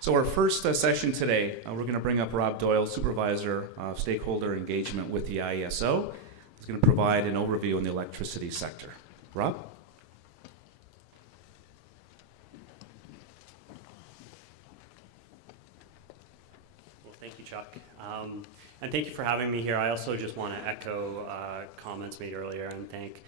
So our first session today, we're going to bring up Rob Doyle, Supervisor of Stakeholder Engagement with the IESO. He's going to provide an overview on the electricity sector. Rob? Well, thank you, Chuck. And thank you for having me here. I also just want to echo comments made earlier and thank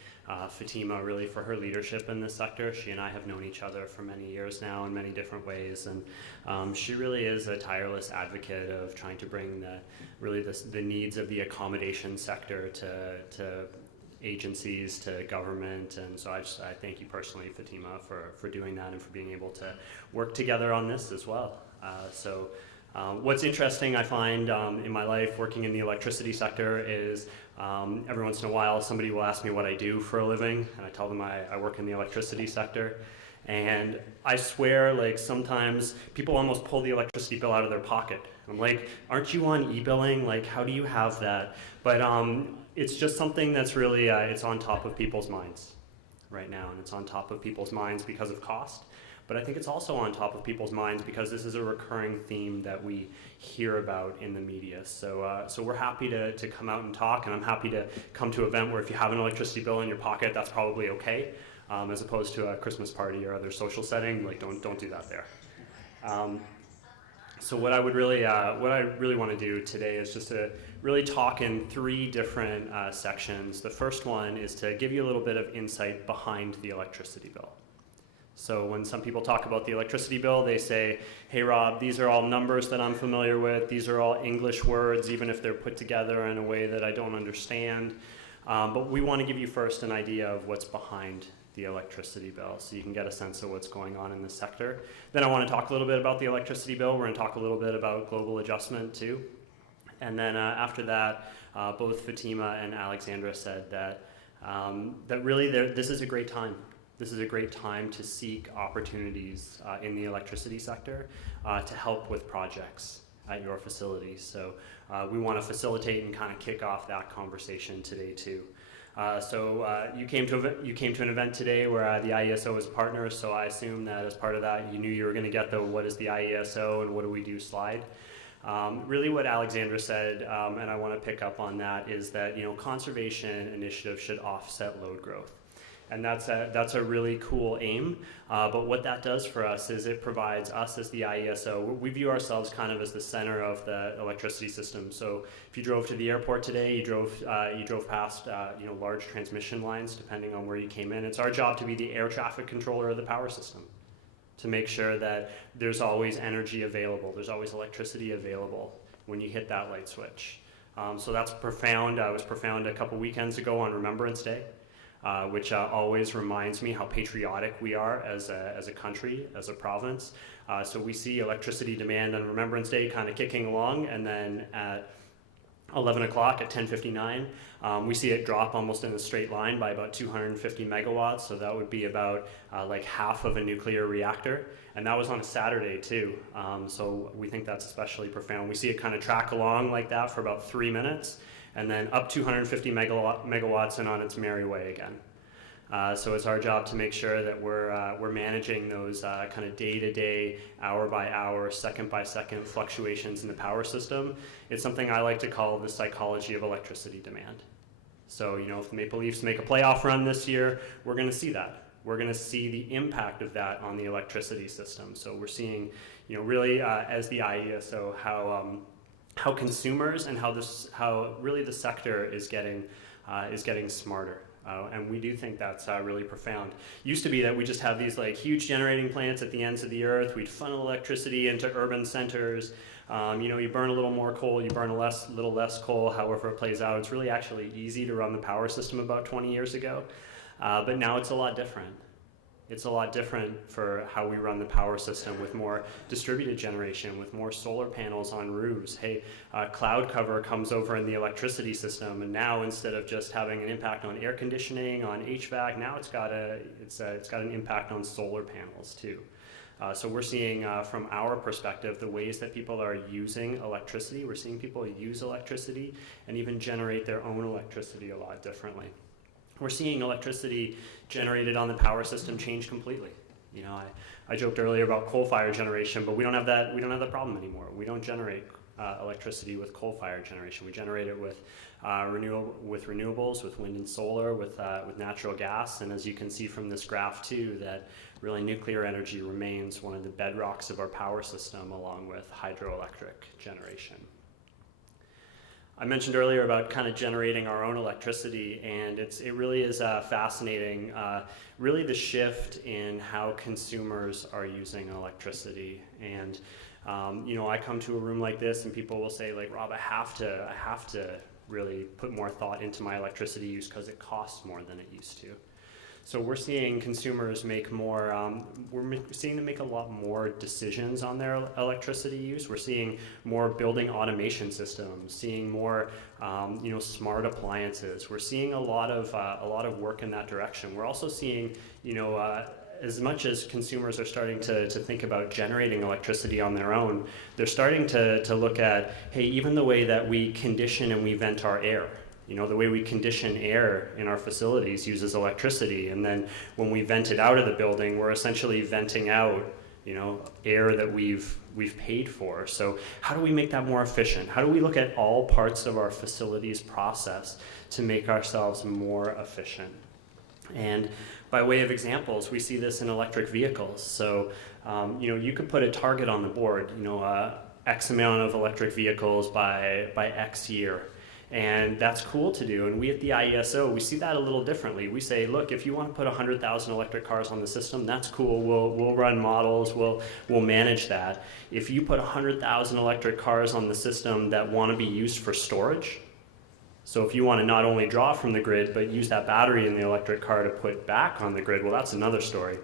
Fatima really for her leadership in this sector. She and I have known each other for many years now in many different ways, and she really is a tireless advocate of trying to bring the needs of the accommodation sector to agencies, to government, and so I thank you personally, Fatima, for doing that and for being able to work together on this as well. What's interesting, I find, in my life working in the electricity sector is every once in a while somebody will ask me what I do for a living, and I tell them I work in the electricity sector. And I swear, like, sometimes people almost pull the electricity bill out of their pocket. I'm like, aren't you on e-billing? Like, how do you have that? But it's just something that's really, it's on top of people's minds right now, and it's on top of people's minds because of cost. But I think it's also on top of people's minds because this is a recurring theme that we hear about in the media. So we're happy to come out and talk, and I'm happy to come to an event where if you have an electricity bill in your pocket, that's probably okay, as opposed to a Christmas party or other social setting. Like, don't do that there. So what I really want to do today is just to really talk in three different sections. The first one is to give you a little bit of insight behind the electricity bill. So when some people talk about the electricity bill, they say, hey Rob, these are all numbers that I'm familiar with. These are all English words, even if they're put together in a way that I don't understand. But we want to give you first an idea of what's behind the electricity bill so you can get a sense of what's going on in the sector. Then I want to talk a little bit about the electricity bill. We're going to talk a little bit about global adjustment too. And then after that, both Fatima and Alexandra said that, really this is a great time. This is a great time to seek opportunities in the electricity sector to help with projects at your facilities. So we want to facilitate and kind of kick off that conversation today too. You came to an event today where the IESO is partners, so I assume that as part of that you knew you were going to get the what is the IESO and what do we do slide. Really what Alexandra said, and I want to pick up on that, is that conservation initiatives should offset load growth. And that's a really cool aim, but what that does for us is it provides us as the IESO, we view ourselves kind of as the center of the electricity system. So if you drove to the airport today, you drove past large transmission lines, depending on where you came in. It's our job to be the air traffic controller of the power system, to make sure that there's always energy available, there's always electricity available when you hit that light switch. So that's profound. It was profound a couple weekends ago on Remembrance Day. Which always reminds me how patriotic we are as a country, as a province. So we see electricity demand on Remembrance Day kind of kicking along, and then at 11 o'clock at 10:59, we see it drop almost in a straight line by about 250 megawatts, so that would be about like half of a nuclear reactor, and that was on a Saturday too. So we think that's especially profound. We see it kind of track along like that for about 3 minutes, and then up 250 megawatts and on its merry way again. So it's our job to make sure that we're managing those kind of day-to-day, hour-by-hour, second-by-second fluctuations in the power system. It's something I like to call the psychology of electricity demand. So if the Maple Leafs make a playoff run this year, we're going to see that. We're going to see the impact of that on the electricity system. So we're seeing, really as the IESO, how consumers and how really the sector is getting smarter. And we do think that's really profound. Used to be that we just have these like huge generating plants at the ends of the earth. We'd funnel electricity into urban centers. You burn a little more coal, you burn a little less coal, however it plays out. It's really actually easy to run the power system about 20 years ago. But now it's a lot different. It's a lot different for how we run the power system with more distributed generation, with more solar panels on roofs. Hey, cloud cover comes over in the electricity system, and now instead of just having an impact on air conditioning, on HVAC, now it's got an impact on solar panels too. So we're seeing from our perspective the ways that people are using electricity. We're seeing people use electricity and even generate their own electricity a lot differently. We're seeing electricity generated on the power system change completely. You know, I joked earlier about coal-fired generation, but we don't have that problem anymore. We don't generate electricity with coal-fired generation. We generate it with renewables, with wind and solar, with natural gas, and as you can see from this graph too, that really nuclear energy remains one of the bedrocks of our power system, along with hydroelectric generation. I mentioned earlier about kind of generating our own electricity, and it really is fascinating, really the shift in how consumers are using electricity. And you know, I come to a room like this and people will say, like, Rob, I have to really put more thought into my electricity use because it costs more than it used to. So we're seeing consumers make more, we're seeing them make a lot more decisions on their electricity use. We're seeing more building automation systems, seeing more, you know, smart appliances. We're seeing a lot of work in that direction. We're also seeing, you know, as much as consumers are starting to think about generating electricity on their own, they're starting to look at, hey, even the way that we condition and we vent our air. You know, the way we condition air in our facilities uses electricity, and then when we vent it out of the building, we're essentially venting out, you know, air that we've paid for. So how do we make that more efficient? How do we look at all parts of our facilities process to make ourselves more efficient? And by way of examples, we see this in electric vehicles. So, you know, you could put a target on the board, you know, X amount of electric vehicles by X year. And that's cool to do. And we at the IESO, we see that a little differently. We say, look, if you want to put 100,000 electric cars on the system, that's cool. We'll run models. We'll manage that. If you put 100,000 electric cars on the system that want to be used for storage, so if you want to not only draw from the grid, but use that battery in the electric car to put back on the grid, well, that's another story.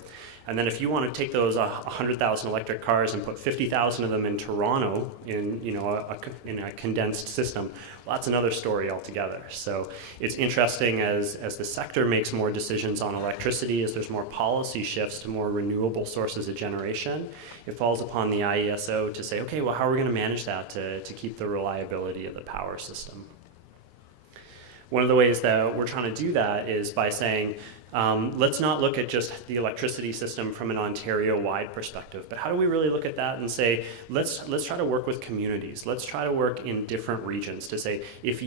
And then if you want to take those 100,000 electric cars and put 50,000 of them in Toronto in, you know, in a condensed system, well, that's another story altogether. So it's interesting as the sector makes more decisions on electricity, as there's more policy shifts to more renewable sources of generation, it falls upon the IESO to say, okay, well, how are we going to manage that to keep the reliability of the power system? One of the ways that we're trying to do that is by saying, let's not look at just the electricity system from an Ontario-wide perspective, but how do we really look at that and say, let's try to work with communities. Let's try to work in different regions to say, if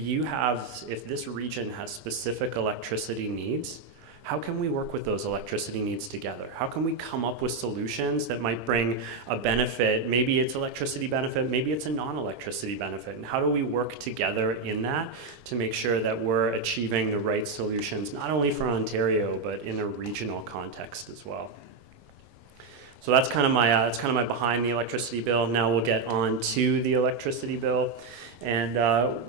this region has specific electricity needs, how can we work with those electricity needs together? How can we come up with solutions that might bring a benefit? Maybe it's electricity benefit, maybe it's a non-electricity benefit. And how do we work together in that to make sure that we're achieving the right solutions, not only for Ontario, but in a regional context as well? So that's kind of my behind the electricity bill. Now we'll get on to the electricity bill. And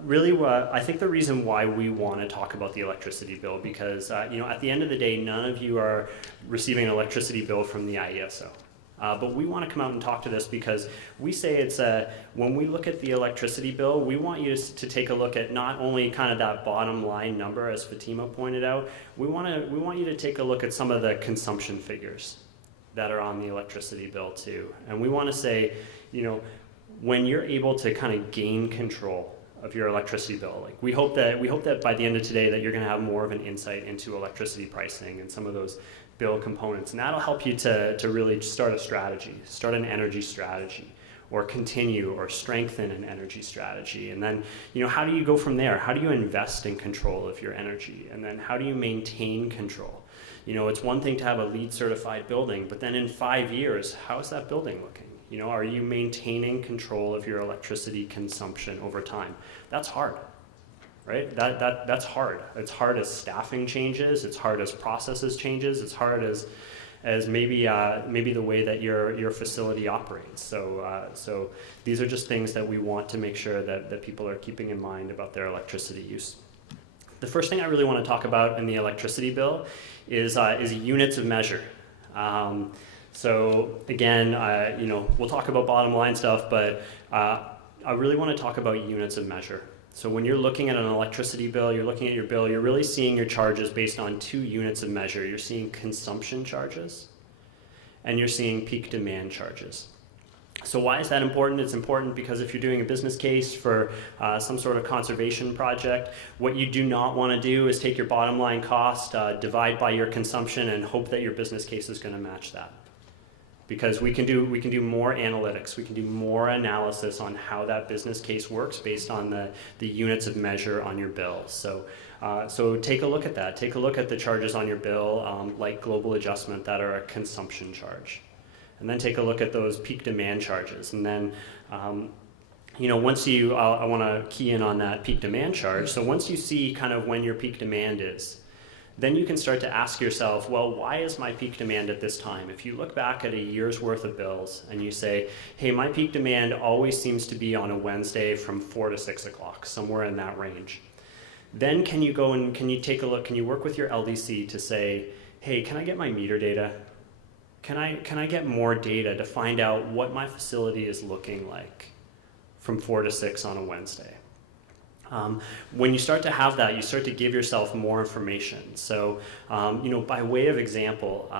really, I think the reason why we want to talk about the electricity bill, because you know, at the end of the day, none of you are receiving an electricity bill from the IESO. But we want to come out and talk to this because we say it's when we look at the electricity bill, we want you to take a look at not only kind of that bottom line number, as Fatima pointed out. We want you to take a look at some of the consumption figures that are on the electricity bill too. And we want to say, you know, when you're able to kind of gain control of your electricity bill, like we hope that by the end of today that you're going to have more of an insight into electricity pricing and some of those bill components, and that'll help you to really start a strategy, start an energy strategy, or continue or strengthen an energy strategy. And then, you know, how do you go from there? How do you invest in control of your energy? And then how do you maintain control? You know, it's one thing to have a LEED certified building, but then in 5 years, how is that building looking? You know, are you maintaining control of your electricity consumption over time? That's hard, right? That's hard. It's hard as staffing changes. It's hard as processes changes. It's hard as maybe the way that your facility operates. So these are just things that we want to make sure that people are keeping in mind about their electricity use. The first thing I really want to talk about in the electricity bill is units of measure. So again, you know, we'll talk about bottom line stuff, but I really want to talk about units of measure. So when you're looking at an electricity bill, you're looking at your bill, you're really seeing your charges based on 2 units of measure. You're seeing consumption charges, and you're seeing peak demand charges. So why is that important? It's important because if you're doing a business case for some sort of conservation project, what you do not want to do is take your bottom line cost, divide by your consumption, and hope that your business case is going to match that. because we can do more analytics, we can do more analysis on how that business case works based on the units of measure on your bill. So take a look at that. Take a look at the charges on your bill, like global adjustment, that are a consumption charge. And then take a look at those peak demand charges. And then, once I want to key in on that peak demand charge. So once you see kind of when your peak demand is, then you can start to ask yourself, well, why is my peak demand at this time? If you look back at a year's worth of bills and you say, hey, my peak demand always seems to be on a Wednesday from 4 to 6 o'clock, somewhere in that range. Then can you go and can you take a look, can you work with your LDC to say, hey, can I get my meter data? Can I get more data to find out what my facility is looking like from 4 to 6 on a Wednesday? When you start to have that, you start to give yourself more information. So, by way of example,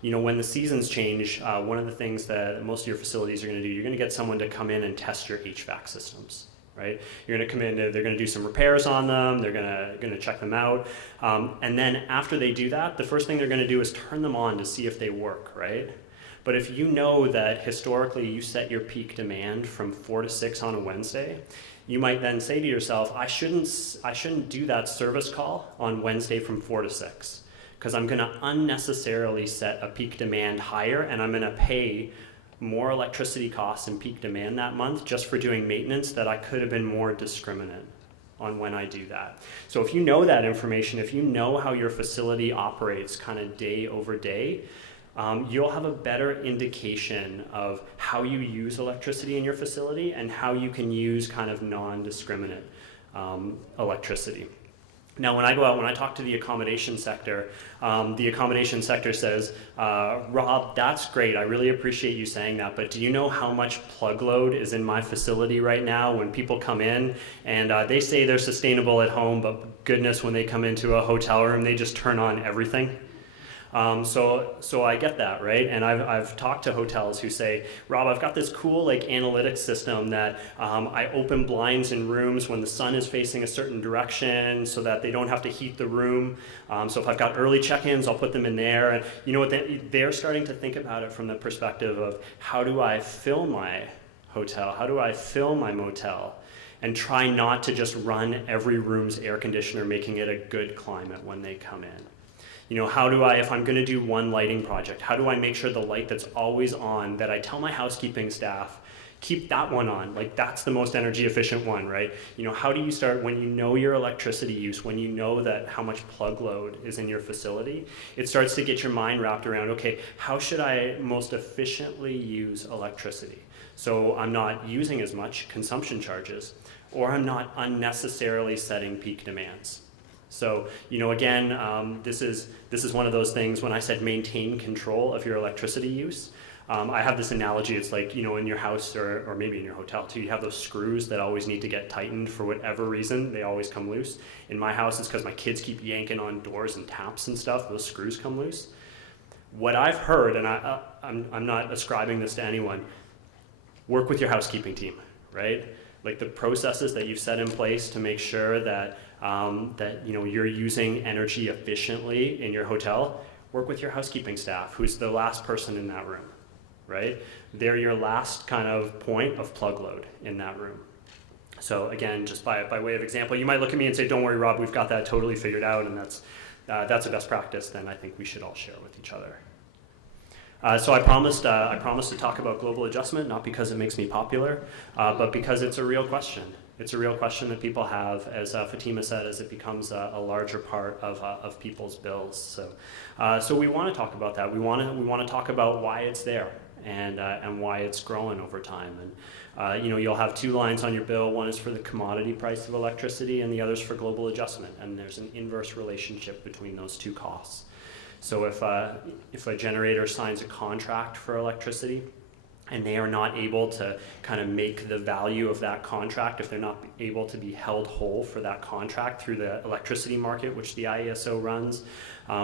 when the seasons change, one of the things that most of your facilities are going to do, you're going to get someone to come in and test your HVAC systems. Right? You're going to come in, they're going to do some repairs on them, they're going to check them out, and then after they do that, the first thing they're going to do is turn them on to see if they work, right? But if you know that historically you set your peak demand from 4 to 6 on a Wednesday, you might then say to yourself, I shouldn't do that service call on Wednesday from 4 to 6, because I'm going to unnecessarily set a peak demand higher, and I'm going to pay more electricity costs and peak demand that month just for doing maintenance that I could have been more discriminate on when I do that. So if you know that information, if you know how your facility operates kind of day over day, you'll have a better indication of how you use electricity in your facility and how you can use kind of non-discriminate electricity. Now, when I talk to the accommodation sector says, Rob, that's great. I really appreciate you saying that. But do you know how much plug load is in my facility right now when people come in and they say they're sustainable at home, but goodness, when they come into a hotel room, they just turn on everything? So I get that, right? And I've talked to hotels who say, Rob, I've got this cool analytics system that I open blinds in rooms when the sun is facing a certain direction so that they don't have to heat the room. So if I've got early check-ins, I'll put them in there. And you know what? They're starting to think about it from the perspective of how do I fill my hotel? How do I fill my motel? And try not to just run every room's air conditioner, making it a good climate when they come in. How do I, if I'm going to do one lighting project, how do I make sure the light that's always on, that I tell my housekeeping staff, keep that one on, that's the most energy efficient one, right? How do you start when you know your electricity use, when you know that how much plug load is in your facility, it starts to get your mind wrapped around, okay, how should I most efficiently use electricity? So I'm not using as much consumption charges, or I'm not unnecessarily setting peak demands. So, again, this is one of those things when I said maintain control of your electricity use. I have this analogy, it's like, in your house or maybe in your hotel too, you have those screws that always need to get tightened for whatever reason, they always come loose. In my house, it's because my kids keep yanking on doors and taps and stuff, those screws come loose. What I've heard, and I'm not ascribing this to anyone, work with your housekeeping team, right? Like the processes that you've set in place to make sure that you're using energy efficiently in your hotel, work with your housekeeping staff, who's the last person in that room, right? They're your last kind of point of plug load in that room. So again, just by way of example, you might look at me and say, don't worry, Rob, we've got that totally figured out, and that's a best practice, then I think we should all share with each other. So I promised to talk about global adjustment, not because it makes me popular, but because it's a real question. It's a real question that people have, as Fatima said, as it becomes a larger part of people's bills. So we want to talk about that. We want to talk about why it's there and why it's growing over time. And you'll have two lines on your bill. One is for the commodity price of electricity, and the other's for global adjustment. And there's an inverse relationship between those two costs. So if a generator signs a contract for electricity, and they are not able to kind of make the value of that contract, if they're not able to be held whole for that contract through the electricity market, which the IESO runs,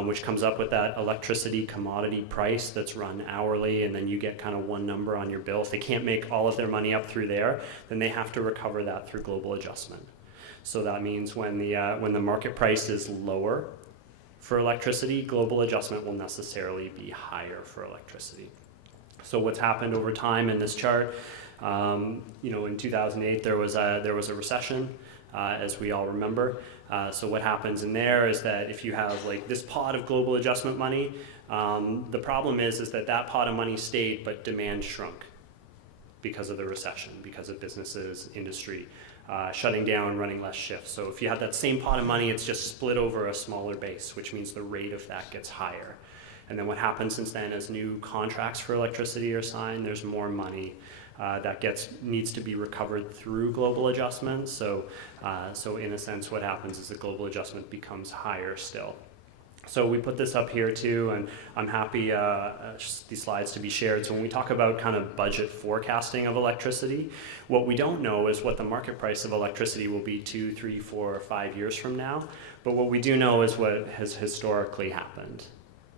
which comes up with that electricity commodity price that's run hourly, and then you get kind of one number on your bill. If they can't make all of their money up through there, then they have to recover that through global adjustment. So that means when the market price is lower for electricity, global adjustment will necessarily be higher for electricity. So what's happened over time in this chart, in 2008 there was a recession, as we all remember. So what happens in there is that if you have like this pot of global adjustment money, the problem is that pot of money stayed, but demand shrunk because of the recession, because of businesses, industry, shutting down, running less shifts. So if you have that same pot of money, it's just split over a smaller base, which means the rate of that gets higher. And then what happens since then, as new contracts for electricity are signed, there's more money that needs to be recovered through global adjustments. So in a sense, what happens is the global adjustment becomes higher still. So we put this up here too, and I'm happy these slides to be shared. So when we talk about kind of budget forecasting of electricity, what we don't know is what the market price of electricity will be 2, 3, 4, or 5 years from now. But what we do know is what has historically happened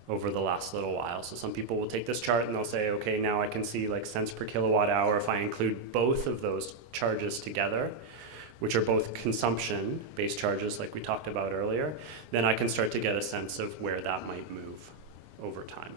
over the last little while. So some people will take this chart and they'll say, okay, now I can see like cents per kilowatt hour. If I include both of those charges together, which are both consumption-based charges like we talked about earlier, then I can start to get a sense of where that might move over time.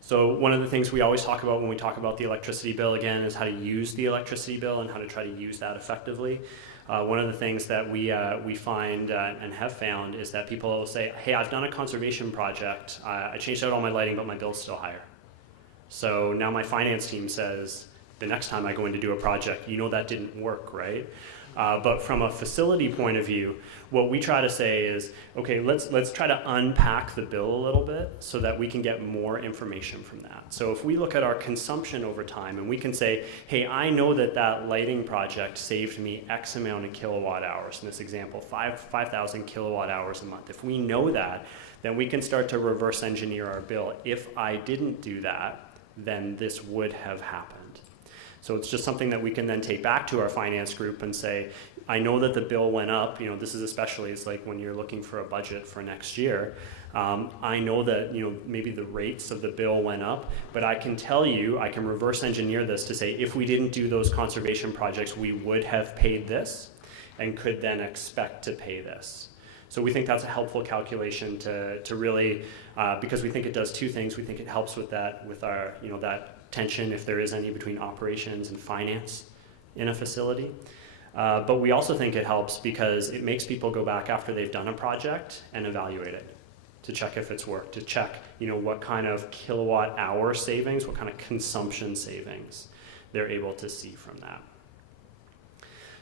So one of the things we always talk about when we talk about the electricity bill, again, is how to use the electricity bill and how to try to use that effectively. One of the things that we find and have found is that people will say, hey, I've done a conservation project, I changed out all my lighting, but my bill's still higher. So now my finance team says, the next time I go in to do a project, that didn't work, right? But from a facility point of view, what we try to say is, okay, let's try to unpack the bill a little bit so that we can get more information from that. So if we look at our consumption over time and we can say, hey, I know that lighting project saved me X amount of kilowatt hours, in this example, 5,000 kilowatt hours a month. If we know that, then we can start to reverse engineer our bill. If I didn't do that, then this would have happened. So it's just something that we can then take back to our finance group and say, I know that the bill went up. This is especially, it's like when you're looking for a budget for next year. I know that, maybe the rates of the bill went up, but I can tell you, I can reverse engineer this to say, if we didn't do those conservation projects, we would have paid this and could then expect to pay this. So we think that's a helpful calculation to really, because we think it does two things. We think it helps with that, with our, that tension, if there is any, between operations and finance in a facility. But we also think it helps because it makes people go back after they've done a project and evaluate it to check if it's worked, to check, what kind of kilowatt hour savings, what kind of consumption savings they're able to see from that.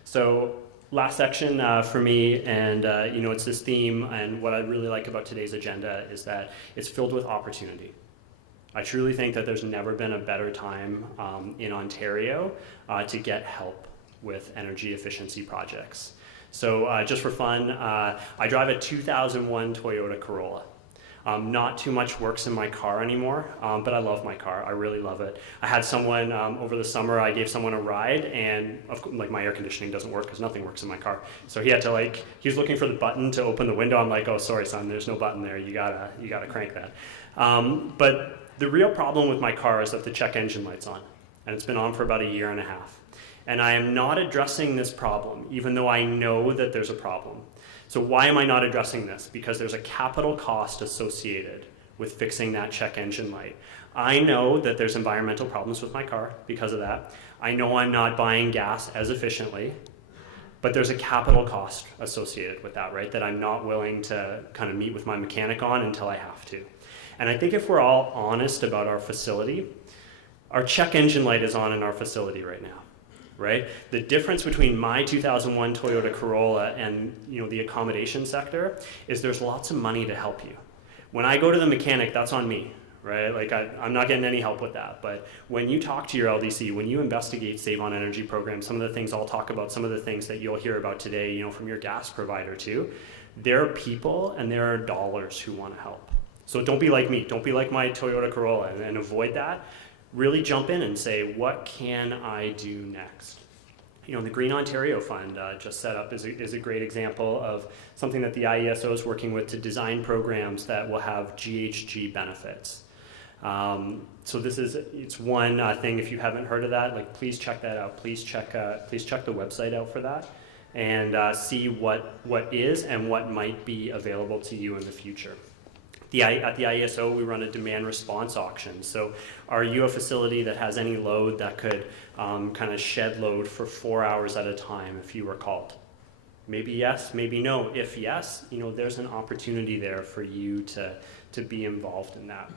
So last section for me, and it's this theme, and what I really like about today's agenda is that it's filled with opportunity. I truly think that there's never been a better time in Ontario to get help with energy efficiency projects. So just for fun, I drive a 2001 Toyota Corolla. Not too much works in my car anymore, but I love my car. I really love it. I had someone over the summer, I gave someone a ride, and my air conditioning doesn't work because nothing works in my car. So he had to he was looking for the button to open the window. I'm like, oh, sorry, son, there's no button there. You gotta crank that. But the real problem with my car is that the check engine light's on, and it's been on for about 1.5 years. And I am not addressing this problem, even though I know that there's a problem. So why am I not addressing this? Because there's a capital cost associated with fixing that check engine light. I know that there's environmental problems with my car because of that. I know I'm not buying gas as efficiently, but there's a capital cost associated with that, right? That I'm not willing to kind of meet with my mechanic on until I have to. And I think if we're all honest about our facility, our check engine light is on in our facility right now. Right? The difference between my 2001 Toyota Corolla and the accommodation sector is there's lots of money to help you. When I go to the mechanic, that's on me, right? I'm not getting any help with that. But when you talk to your LDC, when you investigate Save on Energy programs, some of the things I'll talk about, some of the things that you'll hear about today, from your gas provider too, there are people and there are dollars who want to help. So don't be like me. Don't be like my Toyota Corolla and avoid that. Really jump in and say, what can I do next? The Green Ontario Fund just set up is a great example of something that the IESO is working with to design programs that will have GHG benefits. So it's one thing. If you haven't heard of that, please check that out. Please check the website out for that and see what is and what might be available to you in the future. At the IESO, we run a demand response auction. So are you a facility that has any load that could kind of shed load for 4 hours at a time if you were called? Maybe yes, maybe no. If yes, there's an opportunity there for you to be involved in that.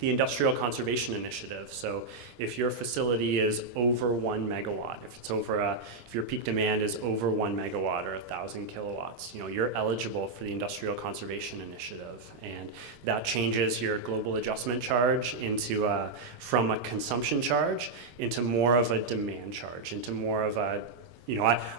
The Industrial Conservation Initiative. So if your facility is over 1 megawatt, if your peak demand is over 1 megawatt or 1,000 kilowatts, you're eligible for the Industrial Conservation Initiative, and that changes your global adjustment charge into from a consumption charge into more of a demand charge, into more of a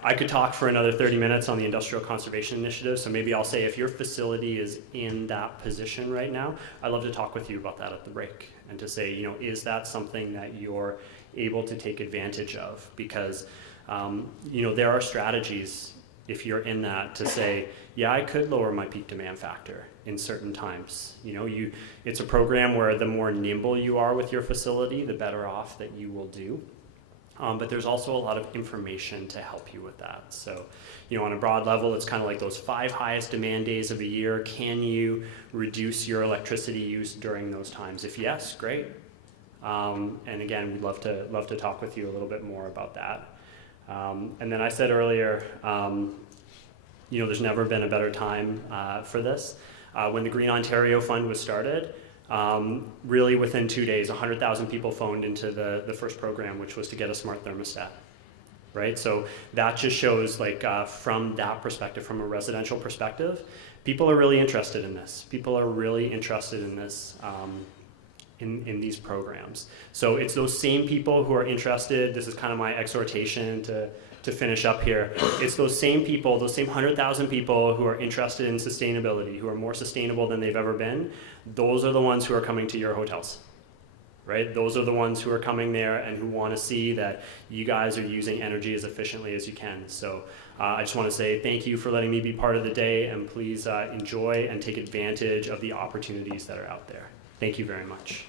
I could talk for another 30 minutes on the Industrial Conservation Initiative, so maybe I'll say if your facility is in that position right now, I'd love to talk with you about that at the break and to say, is that something that you're able to take advantage of? Because, there are strategies if you're in that to say, yeah, I could lower my peak demand factor in certain times. It's a program where the more nimble you are with your facility, the better off that you will do. But there's also a lot of information to help you with that. So, on a broad level, it's kind of like those 5 highest demand days of a year. Can you reduce your electricity use during those times? If yes, great. And again, we'd love to talk with you a little bit more about that. And then I said earlier, there's never been a better time for this. When the Green Ontario Fund was started, really within 2 days, 100,000 people phoned into the first program, which was to get a smart thermostat, right? So that just shows from that perspective, from a residential perspective, people are really interested in this. People are really interested in this, in these programs. So it's those same people who are interested. This is kind of my exhortation to finish up here. It's those same people, those same 100,000 people who are interested in sustainability, who are more sustainable than they've ever been. Those are the ones who are coming to your hotels, right? Those are the ones who are coming there and who want to see that you guys are using energy as efficiently as you can. So I just want to say thank you for letting me be part of the day, and please enjoy and take advantage of the opportunities that are out there. Thank you very much.